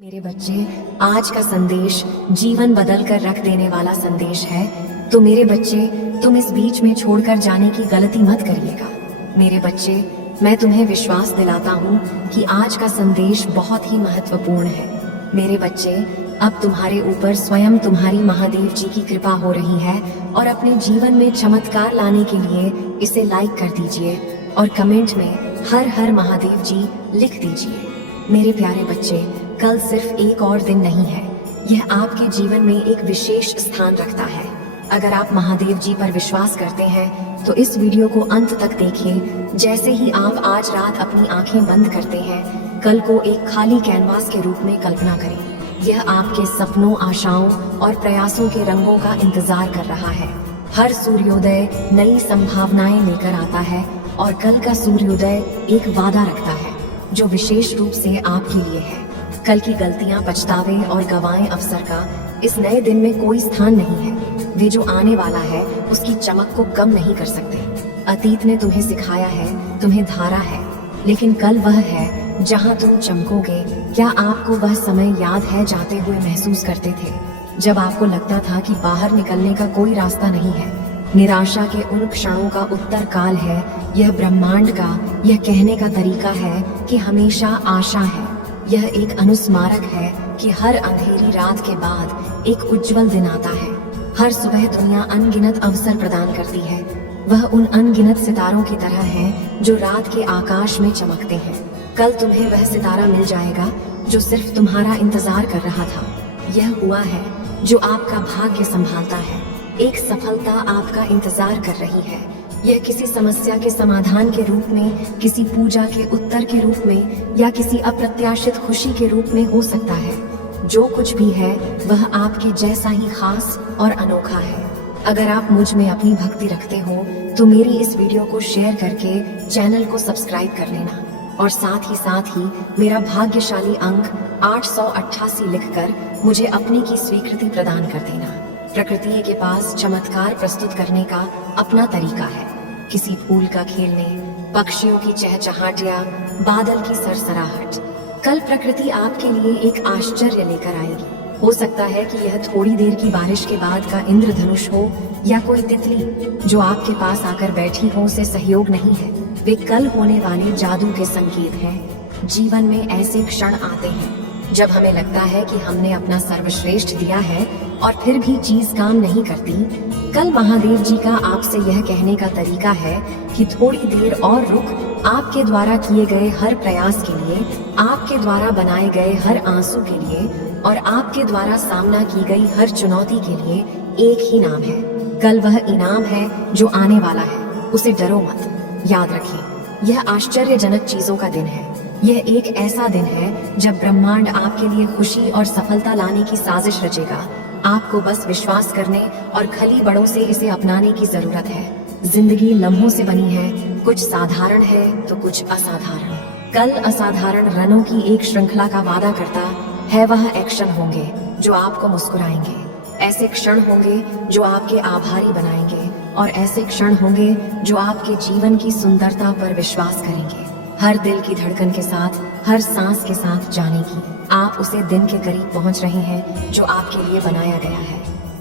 मेरे बच्चे, आज का संदेश जीवन बदल कर रख देने वाला संदेश है। तो मेरे बच्चे, तुम इस बीच में छोड़कर जाने की गलती मत करिएगा। मेरे बच्चे, मैं तुम्हें विश्वास दिलाता हूँ कि आज का संदेश बहुत ही महत्वपूर्ण है। मेरे बच्चे, अब तुम्हारे ऊपर स्वयं तुम्हारी महादेव जी की कृपा हो रही है और अपने जीवन में चमत्कार लाने के लिए इसे लाइक कर दीजिए और कमेंट में हर हर महादेव जी लिख दीजिए। मेरे प्यारे बच्चे, कल सिर्फ एक और दिन नहीं है, यह आपके जीवन में एक विशेष स्थान रखता है। अगर आप महादेव जी पर विश्वास करते हैं तो इस वीडियो को अंत तक देखिए। जैसे ही आप आज रात अपनी आंखें बंद करते हैं, कल को एक खाली कैनवास के रूप में कल्पना करें। यह आपके सपनों, आशाओं और प्रयासों के रंगों का इंतजार कर रहा है। हर सूर्योदय नई संभावनाएं लेकर आता है और कल का सूर्योदय एक वादा रखता है जो विशेष रूप से आपके लिए है। कल की गलतियां, पछतावे और गवाएं अवसर का इस नए दिन में कोई स्थान नहीं है। वे जो आने वाला है उसकी चमक को कम नहीं कर सकते। अतीत ने तुम्हें सिखाया है, तुम्हें धारा है, लेकिन कल वह है जहां तुम चमकोगे। क्या आपको वह समय याद है जाते हुए महसूस करते थे जब आपको लगता था कि बाहर निकलने का कोई रास्ता नहीं है? निराशा के उन क्षणों का उत्तर काल है। यह ब्रह्मांड का यह कहने का तरीका है कि हमेशा आशा है। यह एक अनुस्मारक है कि हर अंधेरी रात के बाद एक उज्जवल दिन आता है। हर सुबह दुनिया अनगिनत अवसर प्रदान करती है। वह उन अनगिनत सितारों की तरह है जो रात के आकाश में चमकते हैं। कल तुम्हें वह सितारा मिल जाएगा जो सिर्फ तुम्हारा इंतजार कर रहा था। यह हुआ है जो आपका भाग्य संभालता है। एक सफलता आपका इंतजार कर रही है। यह किसी समस्या के समाधान के रूप में, किसी पूजा के उत्तर के रूप में या किसी अप्रत्याशित खुशी के रूप में हो सकता है। जो कुछ भी है वह आपके जैसा ही खास और अनोखा है। अगर आप मुझ में अपनी भक्ति रखते हो तो मेरी इस वीडियो को शेयर करके चैनल को सब्सक्राइब कर लेना और साथ ही मेरा भाग्यशाली अंक 888 लिखकर मुझे अपनी की स्वीकृति प्रदान कर देना। प्रकृति के पास चमत्कार प्रस्तुत करने का अपना तरीका है। किसी फूल का खेलने, पक्षियों की चहचहाट या बादल की सरसराहट। कल प्रकृति आपके लिए एक आश्चर्य लेकर आएगी। हो सकता है कि यह थोड़ी देर की बारिश के बाद का इंद्रधनुष हो या कोई तितली जो आपके पास आकर बैठी हो से सहयोग नहीं है। वे कल होने वाले जादू के संकेत हैं। जीवन में ऐसे क्षण आते हैं जब हमें लगता है कि हमने अपना सर्वश्रेष्ठ दिया है और फिर भी चीज काम नहीं करती। कल महादेव जी का आपसे यह कहने का तरीका है कि थोड़ी देर और रुक। आपके द्वारा किए गए हर प्रयास के लिए, आपके द्वारा बनाए गए हर आंसू के लिए और आपके द्वारा सामना की गई हर चुनौती के लिए एक ही नाम है। कल वह इनाम है जो आने वाला है। उसे डरो मत। याद रखें, यह आश्चर्यजनक चीजों का दिन है। यह एक ऐसा दिन है जब ब्रह्मांड आपके लिए खुशी और सफलता लाने की साजिश रचेगा। आपको बस विश्वास करने और खली बड़ों से इसे अपनाने की जरूरत है। जिंदगी लम्हों से बनी है, कुछ साधारण है तो कुछ असाधारण। कल असाधारण रनों की एक श्रृंखला का वादा करता है। वह एक्शन होंगे जो आपको मुस्कुराएंगे। ऐसे क्षण होंगे जो आपके आभारी बनाएंगे और ऐसे क्षण होंगे जो आपके जीवन की सुंदरता पर विश्वास करेंगे। हर दिल की धड़कन के साथ, हर सांस के साथ जाने की आप उसे दिन के करीब पहुंच रहे हैं जो आपके लिए बनाया गया है।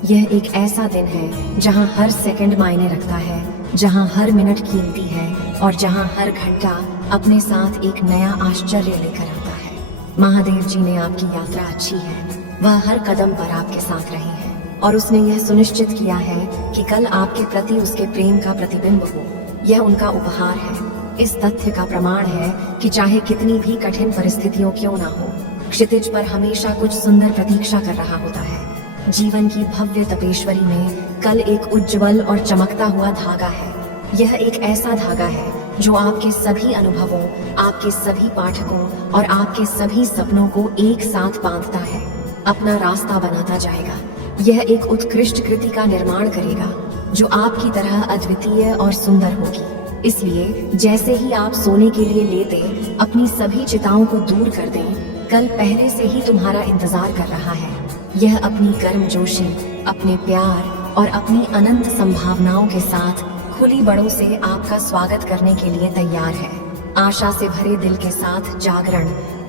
यह एक ऐसा दिन है जहां हर सेकंड मायने रखता है, जहां हर मिनट कीमती है और जहां हर घंटा अपने साथ एक नया आश्चर्य लेकर आता है। महादेव जी ने आपकी यात्रा अच्छी है। वह हर कदम पर आपके साथ रहे हैं और उसने यह सुनिश्चित किया है कि कल आपके प्रति उसके प्रेम का प्रतिबिंब हो। यह उनका उपहार है। इस तथ्य का प्रमाण है कि चाहे कितनी भी कठिन परिस्थितियों क्यों ना हो, क्षितिज पर हमेशा कुछ सुंदर प्रतीक्षा कर रहा होता है। जीवन की भव्य तपेश्वरी में कल एक उज्जवल और चमकता हुआ धागा है। यह एक ऐसा धागा है जो आपके सभी अनुभवों, आपके सभी पाठकों और आपके सभी सपनों को एक साथ बांधता है, अपना रास्ता बनाता जाएगा। यह एक उत्कृष्ट कृति का निर्माण करेगा जो आपकी तरह अद्वितीय और सुंदर होगी। इसलिए जैसे ही आप सोने के लिए लेटे अपनी सभी चिंताओं को दूर कर दें, कल पहले से ही तुम्हारा इंतजार कर रहा है। यह अपनी गर्मजोशी, अपने प्यार और अपनी अनंत संभावनाओं के साथ खुली बड़ों से आपका स्वागत करने के लिए तैयार है। आशा से भरे दिल के साथ जागरण,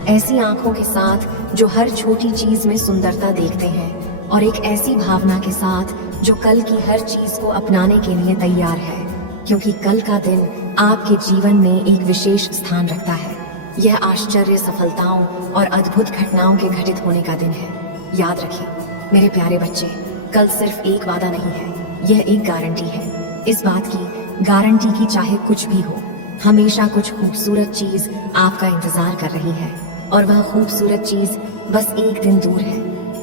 ऐसी आंखों के साथ जो हर छोटी चीज में सुंदरता देखते हैं, और एक ऐसी भावना के साथ जो कल की हर चीज को अपनाने के लिए तैयार है, क्योंकि कल का दिन आपके जीवन में एक विशेष स्थान रखता है। यह आश्चर्य सफलताओं और अद्भुत घटनाओं के घटित होने का दिन है। याद रखिए मेरे प्यारे बच्चे, कल सिर्फ एक वादा नहीं है, यह एक गारंटी है। इस बात की गारंटी की चाहे कुछ भी हो, हमेशा कुछ खूबसूरत चीज आपका इंतजार कर रही है, और वह खूबसूरत चीज बस एक दिन दूर है।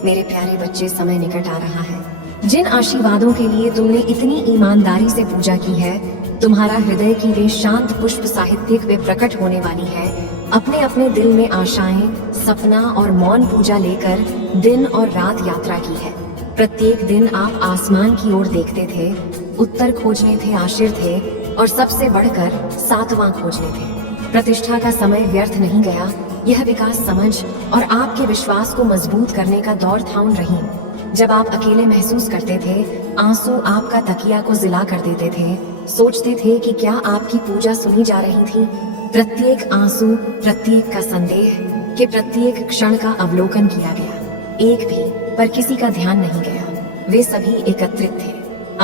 मेरे प्यारे बच्चे, समय निकट आ रहा है। जिन आशीर्वादों के लिए तुमने इतनी ईमानदारी से पूजा की है, तुम्हारा हृदय की वे शांत पुष्प साहित्यिक वे प्रकट होने वाली है। अपने अपने दिल में आशाएं, सपना और मौन पूजा लेकर दिन और रात यात्रा की है। प्रत्येक दिन आप आसमान की ओर देखते थे, उत्तर खोजने थे, आशीर थे, और सबसे बढ़कर सातवां खोजने थे। प्रतिष्ठा का समय व्यर्थ नहीं गया। यह विकास, समझ और आपके विश्वास को मजबूत करने का दौर था उन रहीम। जब आप अकेले महसूस करते थे, आंसू आपका तकिया को जिला कर देते थे, सोचते थे कि क्या आपकी पूजा सुनी जा रही थी। प्रत्येक आंसू, प्रत्येक का संदेह, के प्रत्येक क्षण का अवलोकन किया गया। एक भी पर किसी का ध्यान नहीं गया। वे सभी एकत्रित थे,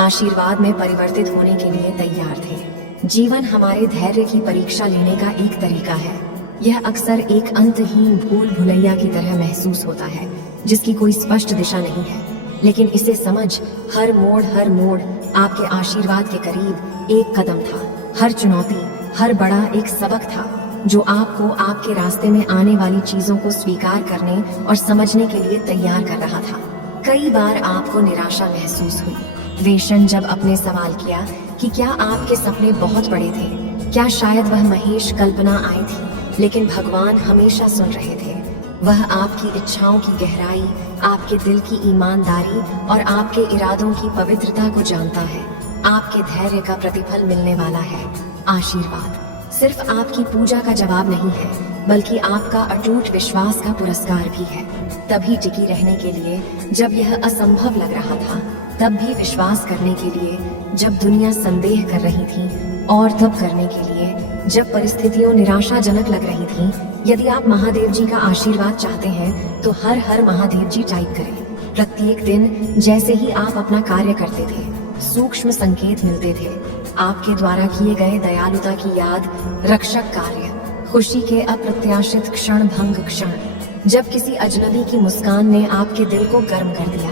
आशीर्वाद में परिवर्तित होने के लिए तैयार थे। जीवन हमारे धैर्य की परीक्षा लेने का एक तरीका है। यह अक्सर एक अंतहीन भूल भुलैया की तरह महसूस होता है, जिसकी कोई स्पष्ट दिशा नहीं है। लेकिन इसे समझ, हर मोड़ आपके आशीर्वाद के करीब एक कदम था। हर चुनौती, हर बड़ा एक सबक था, जो आपको आपके रास्ते में आने वाली चीजों को स्वीकार करने और समझने के लिए तैयार कर रहा था। कई बार आपको निराशा महसूस हुई। वे क्षण जब अपने सवाल किया कि क्या आपके सपने बहुत बड़े थे, क्या शायद वह महेश कल्पना आई थी, लेकिन भगवान हमेशा सुन रहे थे। वह आपकी इच्छाओं की गहराई, आपके दिल की ईमानदारी और आपके इरादों की पवित्रता को जानता है। आपके धैर्य का प्रतिफल मिलने वाला है। आशीर्वाद सिर्फ आपकी पूजा का जवाब नहीं है, बल्कि आपका अटूट विश्वास का पुरस्कार भी है। तभी टिकी रहने के लिए जब यह असंभव लग रहा था, तब भी विश्वास करने के लिए जब दुनिया संदेह कर रही थी, और तब करने के लिए जब परिस्थितियां निराशाजनक लग रही थीं। यदि आप महादेव जी का आशीर्वाद चाहते हैं तो हर महादेव जी टाइप करें। प्रत्येक दिन जैसे ही आप अपना कार्य करते थे, सूक्ष्म संकेत मिलते थे। आपके द्वारा किए गए दयालुता की याद, रक्षक कार्य, खुशी के अप्रत्याशित क्षण, भंग क्षण, जब किसी अजनबी की मुस्कान ने आपके दिल को गर्म कर दिया।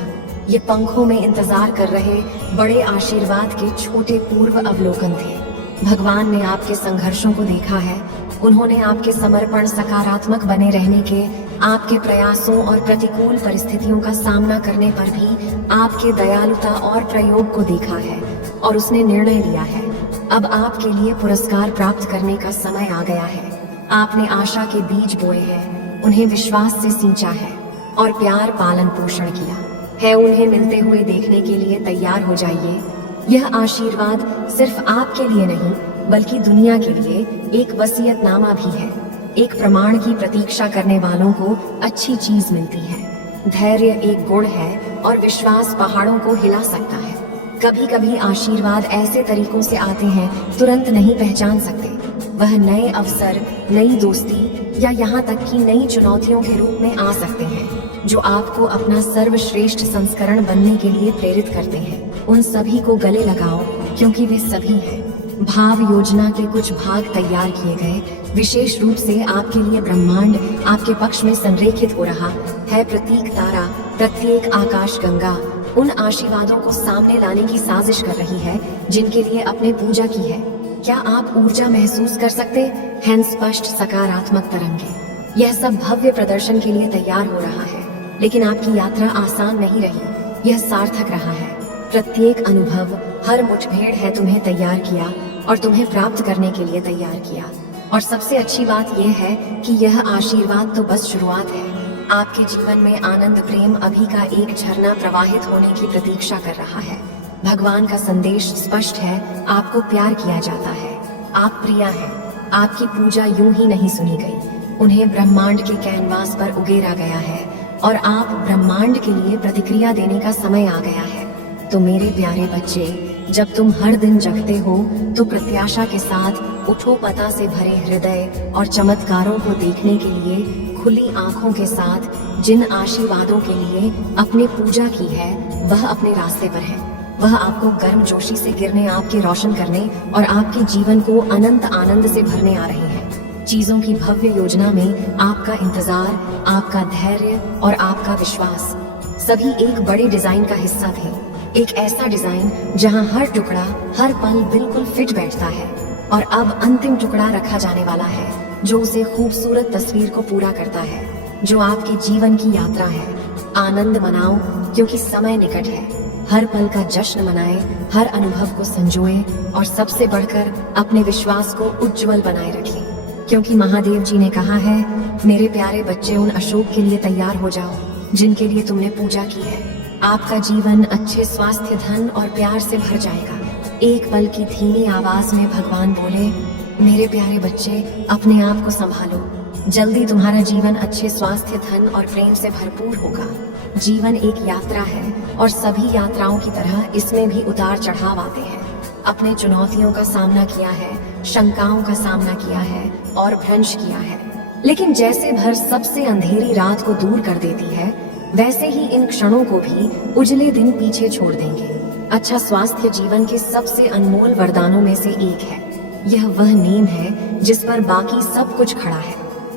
ये पंखों में इंतजार कर रहे बड़े आशीर्वाद के छोटे पूर्व अवलोकन थे। भगवान ने आपके संघर्षों को देखा है। उन्होंने आपके समर्पण, सकारात्मक बने रहने के, आपके प्रयासों और प्रतिकूल परिस्थितियों का सामना करने पर भी आपके दयालुता और प्रयोग को देखा है, और उसने निर्णय लिया है। अब आपके लिए पुरस्कार प्राप्त करने का समय आ गया है। आपने आशा के बीज बोए हैं, उन्हें विश्वास से सींचा है, और प्यार, पालन पोषण किया है। उन्हें मिलते हुए देखने के लिए तैयार हो जाइए। यह आशीर्वाद सिर्फ आपके लिए नहीं, बल्कि दुनिया के लिए एक वसीयतनामा भी है। एक प्रमाण की प्रतीक्षा करने वालों को अच्छी चीज मिलती है। धैर्य एक गुण है, और विश्वास पहाड़ों को हिला सकता है। कभी कभी आशीर्वाद ऐसे तरीकों से आते हैं, तुरंत नहीं पहचान सकते। वह नए अवसर, नई दोस्ती, या यहाँ तक कि नई चुनौतियों के रूप में आ सकते हैं, जो आपको अपना सर्वश्रेष्ठ संस्करण बनने के लिए प्रेरित करते हैं। उन सभी को गले लगाओ, क्योंकि वे सभी हैं। भाव योजना के कुछ भाग तैयार किए गए। विशेष रूप से आपके लिए ब्रह्मांड आपके पक्ष में संरेखित हो रहा है। प्रतीक तारा, प्रत्येक आकाश गंगा उन आशीर्वादों को सामने लाने की साजिश कर रही है, जिनके लिए आपने पूजा की है। क्या आप ऊर्जा महसूस कर सकते हैं? स्पष्ट सकारात्मक तरंगे। यह सब भव्य प्रदर्शन के लिए तैयार हो रहा है, लेकिन आपकी यात्रा आसान नहीं रही। यह सार्थक रहा है। प्रत्येक अनुभव, हर मुठभेड़ है तुम्हें तैयार किया और तुम्हें प्राप्त करने के लिए तैयार किया। और सबसे अच्छी बात यह है कि यह आशीर्वाद तो बस शुरुआत है। आपके जीवन में आनंद, प्रेम अभी का एक झरना प्रवाहित होने की प्रतीक्षा कर रहा है। भगवान का संदेश स्पष्ट है, आपको प्यार किया जाता है, आप प्रिय हैं। आपकी पूजा यूं ही नहीं सुनी गई, उन्हें ब्रह्मांड के कैनवास पर उगेरा गया है, और आप ब्रह्मांड के लिए प्रतिक्रिया देने का समय आ गया है। तो मेरे प्यारे बच्चे, जब तुम हर दिन जगते हो तो प्रत्याशा के साथ उठो, पता से भरे हृदय और चमत्कारों को देखने के लिए खुली आंखों के साथ जिन आशीर्वादों के लिए अपने पूजा की है वह अपने रास्ते पर है। वह आपको गर्म जोशी से गिरने, आपके रोशन करने और आपके जीवन को अनंत आनंद से भरने आ रहे हैं। चीजों की भव्य योजना में आपका इंतजार, आपका धैर्य और आपका विश्वास सभी एक बड़े डिजाइन का हिस्सा थे। एक ऐसा डिजाइन जहां हर टुकड़ा हर पल बिल्कुल फिट बैठता है और अब अंतिम टुकड़ा रखा जाने वाला है जो उसे खूबसूरत तस्वीर को पूरा करता है, जो आपके जीवन की यात्रा है। आनंद मनाओ क्योंकि समय निकट है। हर पल का जश्न मनाए, हर अनुभव को संजोए और सबसे बढ़कर अपने विश्वास को उज्जवल बनाए रखें, क्योंकि महादेव जी ने कहा है, मेरे प्यारे बच्चे, उन अशोक के लिए तैयार हो जाओ जिनके लिए तुमने पूजा की है। आपका जीवन अच्छे स्वास्थ्य, धन और प्यार से भर जाएगा। एक पल की धीमी आवाज में भगवान बोले, मेरे प्यारे बच्चे, अपने आप को संभालो। जल्दी तुम्हारा जीवन अच्छे स्वास्थ्य, धन और प्रेम से भरपूर होगा। जीवन एक यात्रा है और सभी यात्राओं की तरह इसमें भी उतार चढ़ाव आते हैं। अपने चुनौतियों का सामना किया है, शंकाओं का सामना किया है और भ्रंश किया है, लेकिन जैसे भर सबसे अंधेरी रात को दूर कर देती है, वैसे ही इन क्षणों को भी उजले दिन पीछे छोड़ देंगे। अच्छा स्वास्थ्य जीवन के सबसे अनमोल वरदानों में से एक है। यह वह नींव है जिस पर बाकी सब कुछ खड़ा है।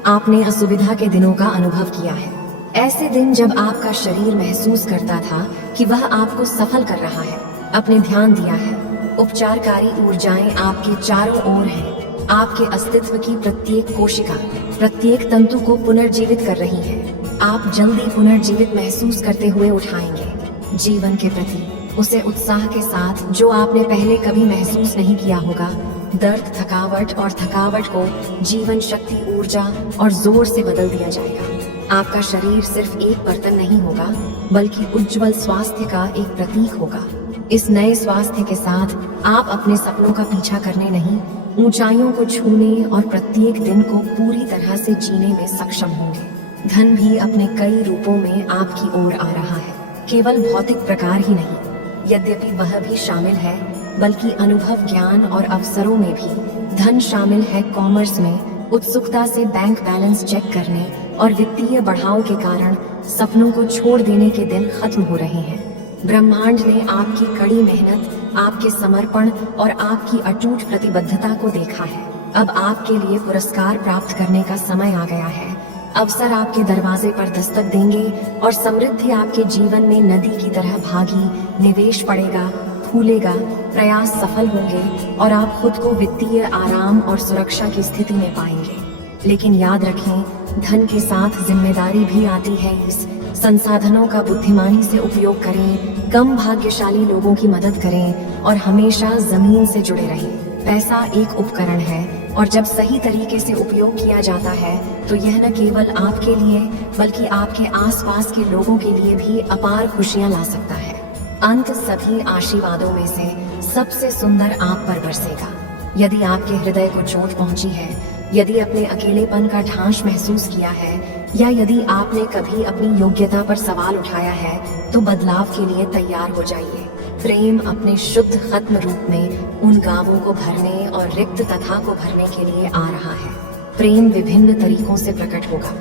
आपने असुविधा के दिनों का अनुभव किया है, ऐसे दिन जब आपका शरीर महसूस करता था कि वह आपको सफल कर रहा है। अपने ध्यान दिया है, उपचारकारी ऊर्जाएं आपके चारों ओर हैं। आपके अस्तित्व की प्रत्येक कोशिका, प्रत्येक तंतु को पुनर्जीवित कर रही है। आप जल्दी पुनर्जीवित महसूस करते हुए उठाएंगे जीवन के प्रति उसे उत्साह के साथ जो आपने पहले कभी महसूस नहीं किया होगा। दर्द, थकावट और थकावट को जीवन शक्ति, ऊर्जा और जोर से बदल दिया जाएगा। आपका शरीर सिर्फ एक बर्तन नहीं होगा, बल्कि उज्जवल स्वास्थ्य का एक प्रतीक होगा। इस नए स्वास्थ्य के साथ आप अपने सपनों का पीछा करने नहीं, ऊंचाइयों को छूने और प्रत्येक दिन को पूरी तरह से जीने में सक्षम होंगे। धन भी अपने कई रूपों में आपकी ओर आ रहा है, केवल भौतिक प्रकार ही नहीं। यद्यपि वह भी शामिल है, बल्कि अनुभव, ज्ञान और अवसरों में भी धन शामिल है। कॉमर्स में उत्सुकता से बैंक बैलेंस चेक करने और वित्तीय बढ़ाव के कारण सपनों को छोड़ देने के दिन खत्म हो रहे हैं। ब्रह्मांड ने आपकी कड़ी मेहनत, आपके समर्पण और आपकी अटूट प्रतिबद्धता को देखा है। अब आपके लिए पुरस्कार प्राप्त करने का समय आ गया है। अवसर आपके दरवाजे पर दस्तक देंगे और समृद्धि आपके जीवन में नदी की तरह भागी। निवेश पड़ेगा, फूलेगा, प्रयास सफल होंगे और आप खुद को वित्तीय आराम और सुरक्षा की स्थिति में पाएंगे। लेकिन याद रखें, धन के साथ जिम्मेदारी भी आती है। इस संसाधनों का बुद्धिमानी से उपयोग करें, कम भाग्यशाली लोगों की मदद करें और हमेशा जमीन से जुड़े रहें। पैसा एक उपकरण है और जब सही तरीके से उपयोग किया जाता है तो यह न केवल आपके लिए बल्कि आपके आसपास के लोगों के लिए भी अपार खुशियां ला सकता है। अंत सभी आशीर्वादों में से सबसे सुंदर आप पर बरसेगा। यदि आपके हृदय को चोट पहुंची है, यदि अपने अकेलेपन का ढांस महसूस किया है या यदि आपने कभी अपनी योग्यता पर सवाल उठाया है, तो बदलाव के लिए तैयार हो जाइए। प्रेम अपने शुद्ध खत्म रूप में उन गावों को भरने और रिक्त तथा को भरने के लिए आ रहा है। प्रेम विभिन्न तरीकों से प्रकट होगा।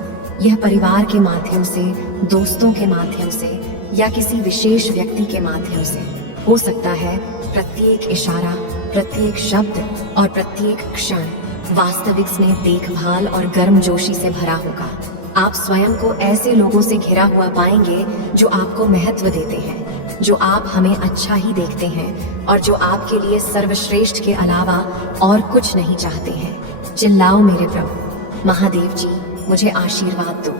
यह परिवार के माध्यम से, दोस्तों के माध्यम से या किसी विशेष व्यक्ति के माध्यम से हो सकता है। प्रत्येक इशारा, प्रत्येक शब्द और प्रत्येक क्षण वास्तविक स्नेह, देखभाल और गर्मजोशी से भरा होगा। आप स्वयं को ऐसे लोगों से घिरा हुआ पाएंगे जो आपको महत्व देते हैं, जो आप हमें अच्छा ही देखते हैं और जो आपके लिए सर्वश्रेष्ठ के अलावा और कुछ नहीं चाहते हैं। चिल्लाओ मेरे प्रभु महादेव जी, मुझे आशीर्वाद दो।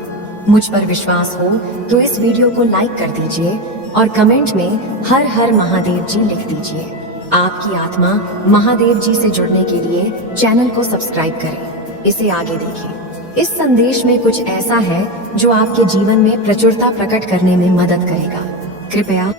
मुझ पर विश्वास हो तो इस वीडियो को लाइक कर दीजिए और कमेंट में हर हर महादेव जी लिख दीजिए। आपकी आत्मा महादेव जी से जुड़ने के लिए चैनल को सब्सक्राइब करें। इसे आगे देखें। इस संदेश में कुछ ऐसा है जो आपके जीवन में प्रचुरता प्रकट करने में मदद करेगा। कृपया